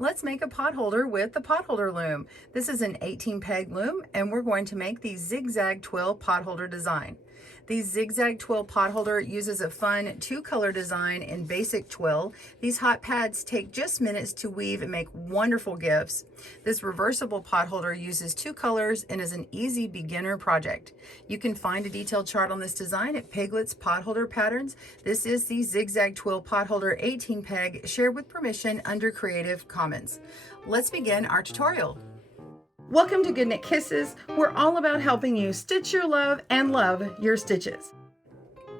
Let's make a pot holder with the Potholder loom. This is an 18 peg loom and we're going to make the Zig Zag Twill Potholder design. The Zig Zag Twill Potholder uses a fun 2-color design in basic twill. These hot pads take just minutes to weave and make wonderful gifts. This reversible potholder uses 2 colors and is an easy beginner project. You can find a detailed chart on this design at Piglet's Potholder Patterns. This is the Zig Zag Twill Potholder 18 peg, shared with permission under Creative Commons. Let's begin our tutorial. Welcome to GoodKnit Kisses. We're all about helping you stitch your love and love your stitches.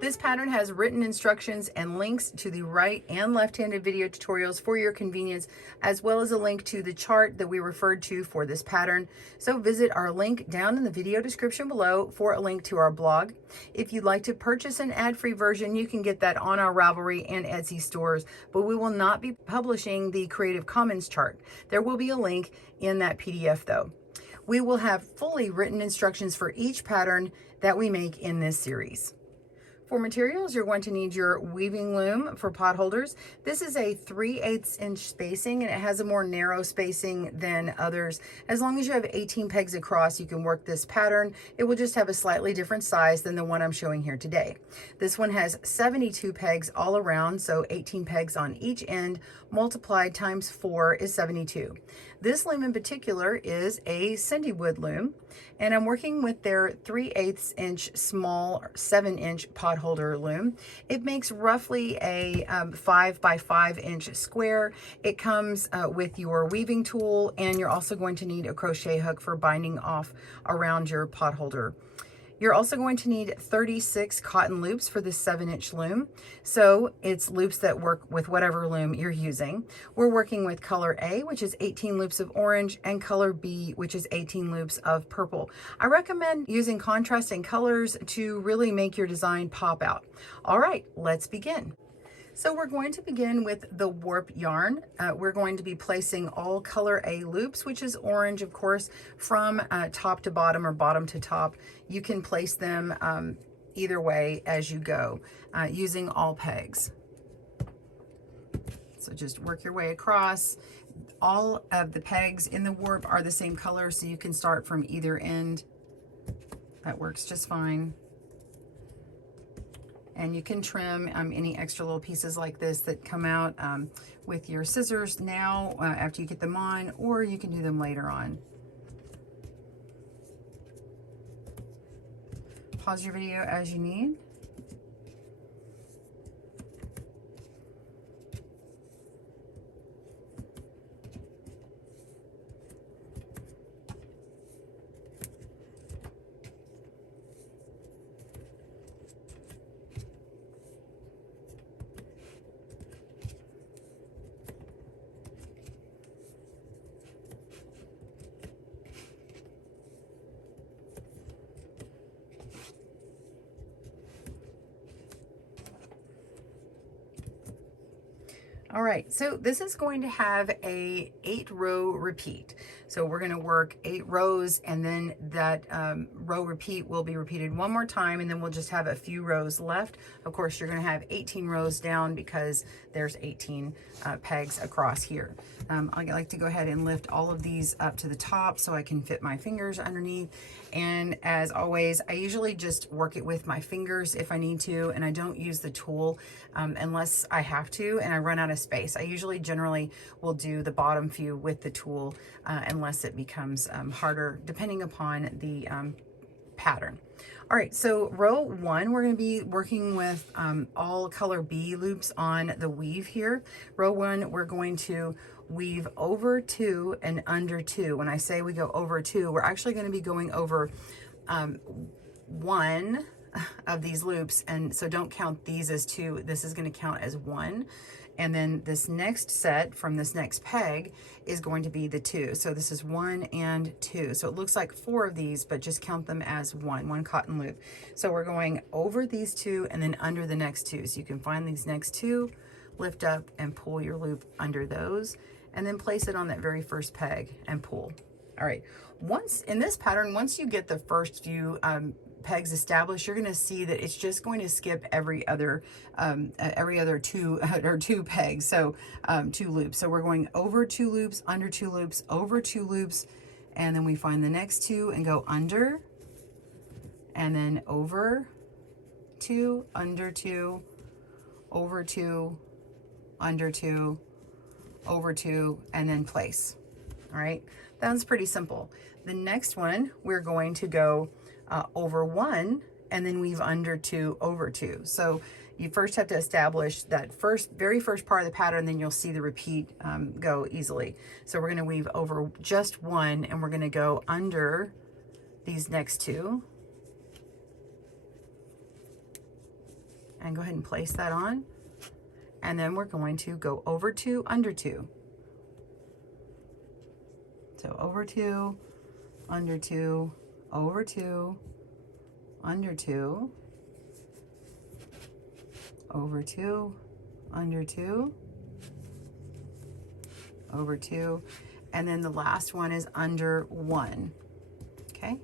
This pattern has written instructions and links to the right and left-handed video tutorials for your convenience, as well as a link to the chart that we referred to for this pattern. So visit our link down in the video description below for a link to our blog. If you'd like to purchase an ad-free version, you can get that on our Ravelry and Etsy stores, but we will not be publishing the Creative Commons chart. There will be a link in that PDF though. We will have fully written instructions for each pattern that we make in this series. For materials, you're going to need your weaving loom for pot holders. This is a 3/8 inch spacing and it has a more narrow spacing than others. As long as you have 18 pegs across, you can work this pattern. It will just have a slightly different size than the one I'm showing here today. This one has 72 pegs all around, so 18 pegs on each end, multiplied times 4 is 72. This loom in particular is a CinDwood loom, and I'm working with their 3/8 inch small 7-inch pot holder loom. It makes roughly a 5 by 5 inch square. It comes with your weaving tool, and you're also going to need a crochet hook for binding off around your pot holder. You're also going to need 36 cotton loops for this 7-inch loom. So it's loops that work with whatever loom you're using. We're working with color A, which is 18 loops of orange, and color B, which is 18 loops of purple. I recommend using contrasting colors to really make your design pop out. All right, let's begin. So we're going to begin with the warp yarn. We're going to be placing all color A loops, which is orange, of course, from top to bottom or bottom to top. You can place them either way as you go, using all pegs. So just work your way across. All of the pegs in the warp are the same color, so you can start from either end. That works just fine. And you can trim any extra little pieces like this that come out with your scissors now after you get them on, or you can do them later on. Pause your video as you need. All right, so this is going to have a 8-row repeat. So we're going to work 8 rows, and then that row repeat will be repeated one more time, and then we'll just have a few rows left. Of course, you're going to have 18 rows down because there's 18 pegs across here. I like to go ahead and lift all of these up to the top so I can fit my fingers underneath. And as always, I usually just work it with my fingers if I need to, and I don't use the tool unless I have to and I run out of space. I usually generally will do the bottom few with the tool unless it becomes harder depending upon the pattern. All right, so row 1, we're going to be working with all color B loops on the weave here. Row 1, we're going to weave over 2 and under 2. When I say we go over 2, we're actually going to be going over 1 of these loops, and so don't count these as 2. This is going to count as 1. And then this next set from this next peg is going to be the 2. So this is 1 and 2. So it looks like 4 of these, but just count them as one cotton loop. So we're going over these 2 and then under the next 2. So you can find these next 2, lift up and pull your loop under those, and then place it on that very first peg and pull. All right, once in this pattern, once you get the first few pegs established, you're going to see that it's just going to skip every other two or two pegs, so 2 loops. So we're going over 2 loops, under 2 loops, over 2 loops, and then we find the next 2 and go under, and then over 2, under 2, over 2, under 2, over 2, and then place. All right, that's pretty simple. The next one, we're going to go over 1 and then weave under 2, over 2. So you first have to establish that very first part of the pattern, then you'll see the repeat go easily. So we're going to weave over just 1 and we're going to go under these next 2. And go ahead and place that on. And then we're going to go over 2, under 2. So over 2, under 2, over 2, under 2, over 2, under 2, over 2, and then the last one is under 1. Okay?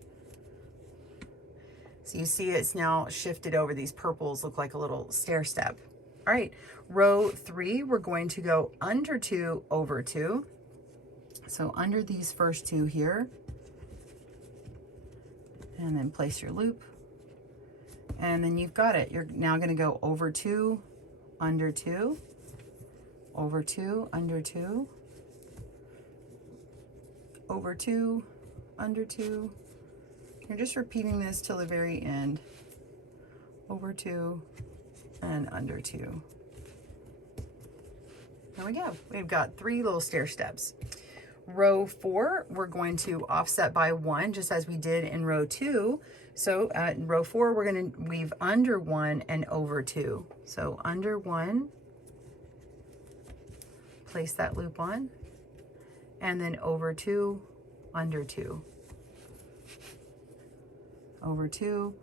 So you see it's now shifted over. These purples look like a little stair step. All right, row 3, we're going to go under 2, over 2. So under these first 2 here, and then place your loop, and then you've got it. You're now going to go over 2, under 2, over 2, under 2, over 2, under 2. You're just repeating this till the very end. Over 2 and under 2. There we go. We've got 3 little stair steps. Row 4, we're going to offset by 1, just as we did in row 2. So in row 4, we're going to weave under 1 and over 2. So under 1, place that loop on, and then over 2, under 2. Over 2,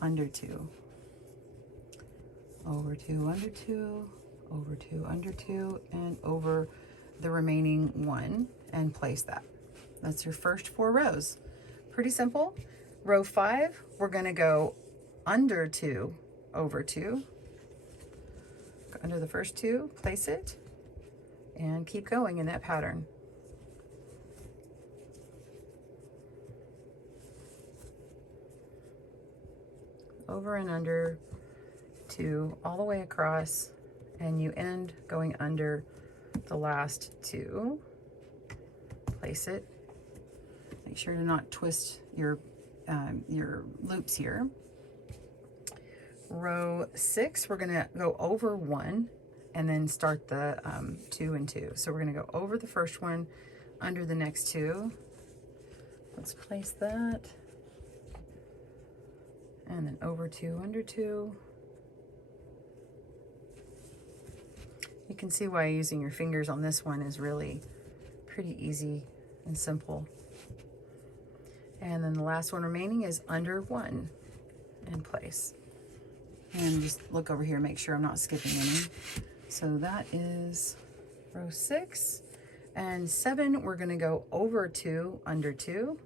under 2. Over 2, under 2, over 2, under 2, and over the remaining 1, and place that. That's your first 4 rows. Pretty simple. Row 5, we're going to go under 2, over 2. Go under the first 2, place it, and keep going in that pattern. Over and under 2, all the way across, and you end going under the last 2. Place it. Make sure to not twist your loops here. Row 6, we're going to go over 1 and then start the 2 and 2. So we're going to go over the first one, under the next 2. Let's place that. And then over 2, under 2. You can see why using your fingers on this one is really pretty easy and simple. And then the last one remaining is under 1 and place. And just look over here, make sure I'm not skipping any. So that is row 6. And 7, we're going to go over 2, under 2.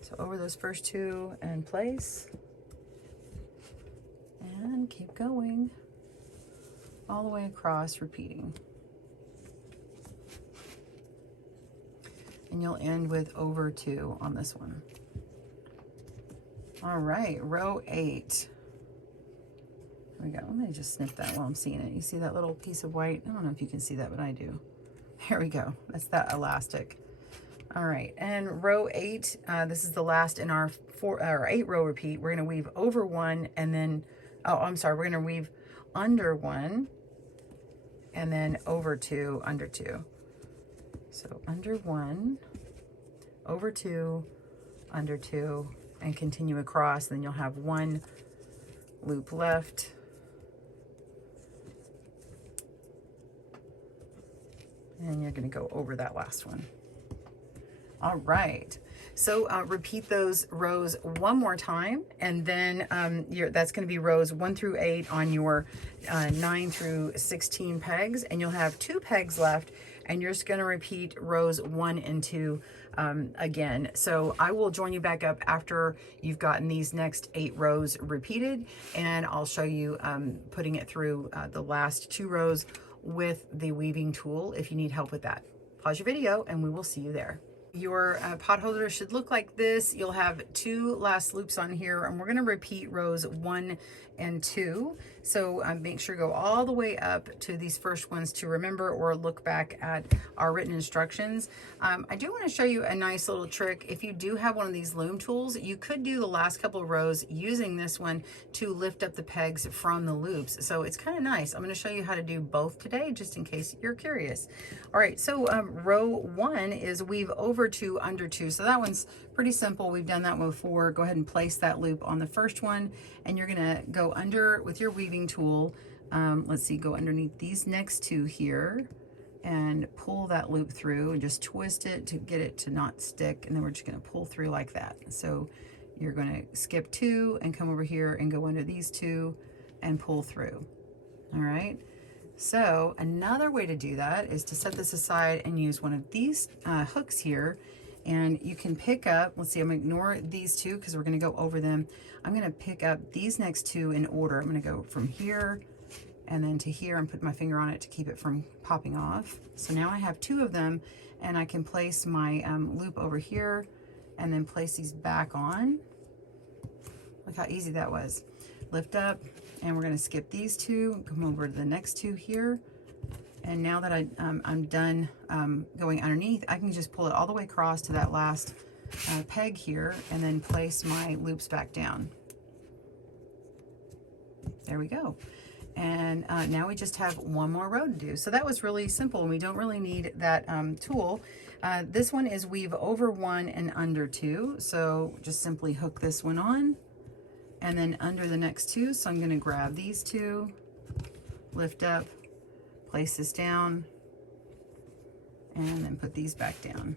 So over those first 2 and place. And keep going all the way across, repeating. And you'll end with over 2 on this one. All right, row 8. There we go. Let me just snip that while I'm seeing it. You see that little piece of white? I don't know if you can see that, but I do. Here we go. That's that elastic. All right, and row 8, this is the last in our 8 row repeat. We're going to weave over 1 and then, oh, I'm sorry, we're going to weave under 1 and then over 2, under 2. So under 1, over 2, under 2, and continue across. Then you'll have 1 loop left. And you're going to go over that last one. All right, so repeat those rows one more time, and then that's going to be rows 1 through 8 on your 9 through 16 pegs, and you'll have 2 pegs left, and you're just going to repeat rows 1 and 2 again. So I will join you back up after you've gotten these next 8 rows repeated, and I'll show you putting it through the last 2 rows with the weaving tool if you need help with that. Pause your video and we will see you there. Your pot holder should look like this. You'll have 2 last loops on here, and we're going to repeat rows 1 and 2. So make sure to go all the way up to these first ones to remember, or look back at our written instructions. I do want to show you a nice little trick. If you do have one of these loom tools, you could do the last couple of rows using this one to lift up the pegs from the loops. So it's kind of nice. I'm going to show you how to do both today, just in case you're curious. All right, so row 1 is weave over 2, under 2. So that one's pretty simple. We've done that one before. Go ahead and place that loop on the first one, and you're gonna go under with your weaving tool. Let's see, go underneath these next 2 here and pull that loop through and just twist it to get it to not stick. And then we're just gonna pull through like that. So you're gonna skip 2 and come over here and go under these 2 and pull through. All right. So another way to do that is to set this aside and use one of these hooks here, and you can pick up, let's see, I'm gonna ignore these 2 because we're gonna go over them. I'm gonna pick up these next 2 in order. I'm gonna go from here and then to here and put my finger on it to keep it from popping off. So now I have 2 of them, and I can place my loop over here and then place these back on. Look how easy that was. Lift up, and we're going to skip these 2, come over to the next 2 here, and now that I'm done going underneath, I can just pull it all the way across to that last peg here, and then place my loops back down. There we go. And now we just have 1 more row to do. So that was really simple, and we don't really need that tool. This one is weave over 1 and under 2, so just simply hook this one on, and then under the next 2. So I'm going to grab these 2, lift up, place this down, and then put these back down.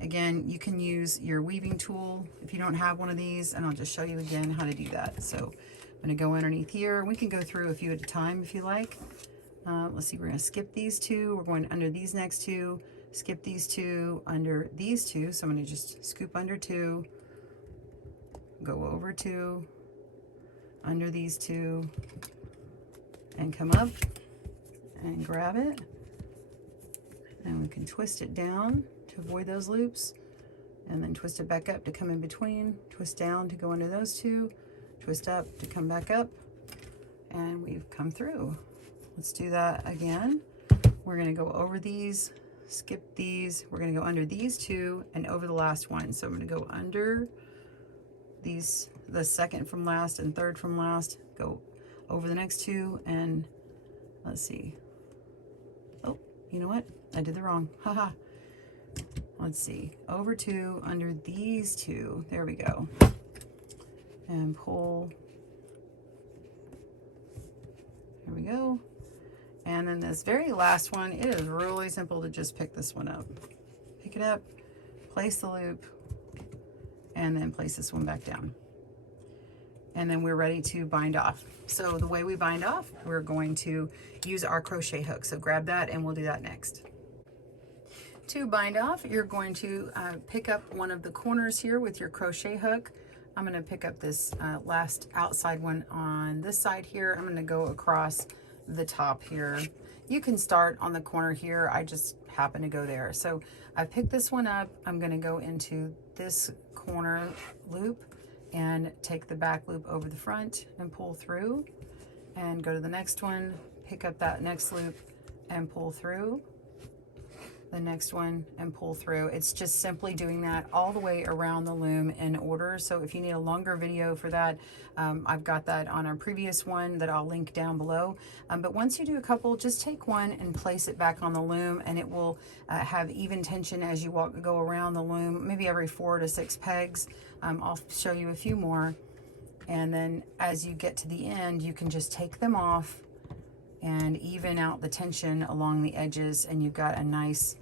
Again, you can use your weaving tool if you don't have one of these, and I'll just show you again how to do that. So I'm going to go underneath here. We can go through a few at a time if you like. Let's see, we're going to skip these 2. We're going under these next 2, skip these 2, under these 2. So I'm going to just scoop under 2, go over 2, under these 2, and come up and grab it, and we can twist it down to avoid those loops, and then twist it back up to come in between, twist down to go under those 2, twist up to come back up, and we've come through. Let's do that again. We're going to go over these, skip these, we're going to go under these 2 and over the last one. So I'm going to go under these, the second from last and third from last, go over the next 2, and let's see. Oh, you know what? I did the wrong. Haha. Let's see. Over 2, under these 2. There we go. And pull. There we go. And then this very last one, it is really simple to just pick this one up. Pick it up, place the loop, and then place this one back down. And then we're ready to bind off. So the way we bind off, we're going to use our crochet hook. So grab that and we'll do that next. To bind off, you're going to pick up one of the corners here with your crochet hook. I'm going to pick up this last outside one on this side here. I'm going to go across the top here. You can start on the corner here. I just happen to go there. So I picked this one up. I'm going to go into this corner loop and take the back loop over the front and pull through, and go to the next one, pick up that next loop and pull through the next one and pull through. It's just simply doing that all the way around the loom in order. So if you need a longer video for that, I've got that on our previous one that I'll link down below. But once you do a couple, just take one and place it back on the loom, and it will have even tension as you go around the loom, maybe every 4 to 6 pegs. I'll show you a few more. And then as you get to the end, you can just take them off and even out the tension along the edges, and you've got a nice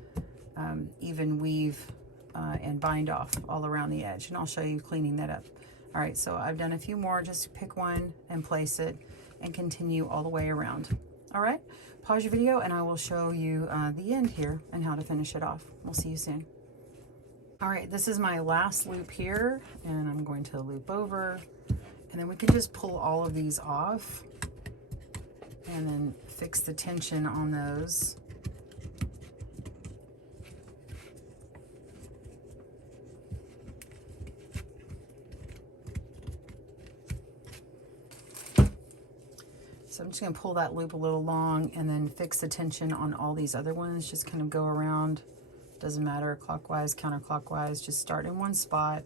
even weave and bind off all around the edge. And I'll show you cleaning that up. All right, so I've done a few more. Just pick one and place it and continue all the way around. All right, pause your video and I will show you the end here and how to finish it off. We'll see you soon. All right, this is my last loop here, and I'm going to loop over, and then we can just pull all of these off and then fix the tension on those. So I'm just going to pull that loop a little long and then fix the tension on all these other ones. Just kind of go around, doesn't matter, clockwise, counterclockwise, just start in one spot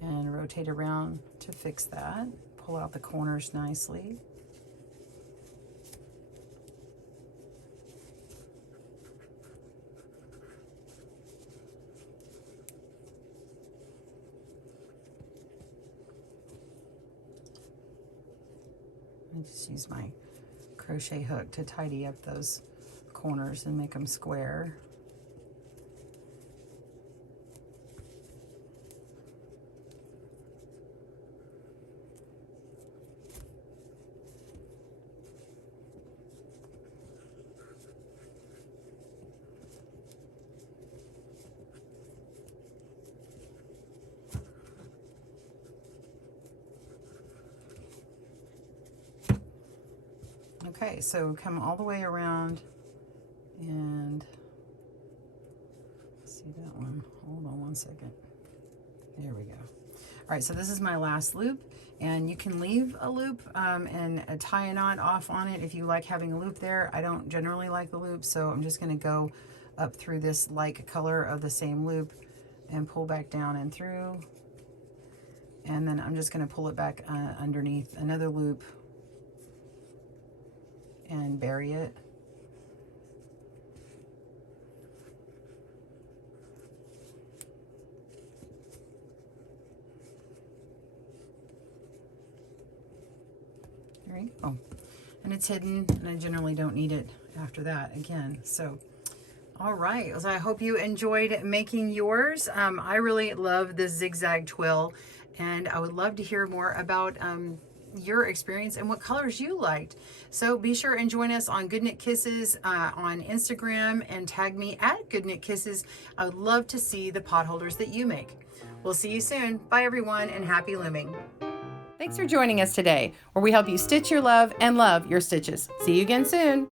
and rotate around to fix that. Pull out the corners nicely. I just use my crochet hook to tidy up those corners and make them square. Okay, so come all the way around and see that one. Hold on one second. There we go. All right, so this is my last loop, and you can leave a loop and tie a knot off on it if you like having a loop there. I don't generally like the loop, so I'm just going to go up through this like color of the same loop and pull back down and through, and then I'm just going to pull it back underneath another loop and bury it. There you go. And it's hidden, and I generally don't need it after that again. So, all right. So I hope you enjoyed making yours. I really love the Zig Zag Twill, and I would love to hear more about your experience and what colors you liked. So be sure and join us on GoodKnit Kisses on Instagram and tag me at GoodKnit Kisses. I would love to see the potholders that you make. We'll see you soon. Bye everyone, and happy looming. Thanks for joining us today, where we help you stitch your love and love your stitches. See you again soon.